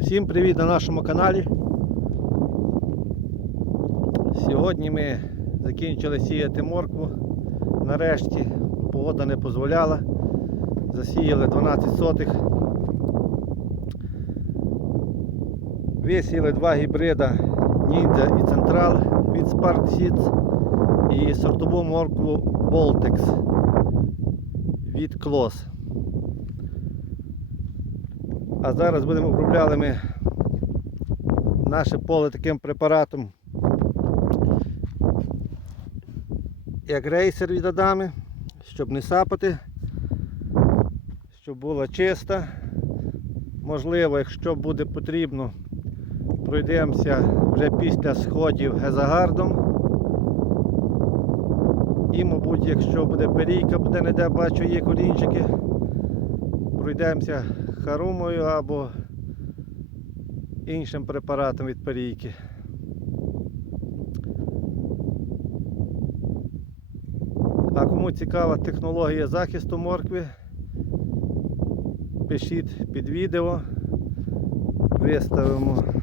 Всім привіт на нашому каналі. Сьогодні ми закінчили сіяти моркву. Нарешті погода не дозволяла. Засіяли 12 сотих. Висіяли два гібрида Ніндзя і Централ від Spark Seeds і сортову моркву Voltex від Клос. А зараз будемо обробляли ми наше поле таким препаратом, як рейсер від Адами, щоб не сапати, щоб була чиста. Можливо, якщо буде потрібно, пройдемося вже після сходів гезагардом. І, мабуть, якщо буде перійка, буде не де бачу, є колінчики, пройдемося харумою або іншим препаратом від парійки. А кому цікава технологія захисту моркви, пишіть під відео, виставимо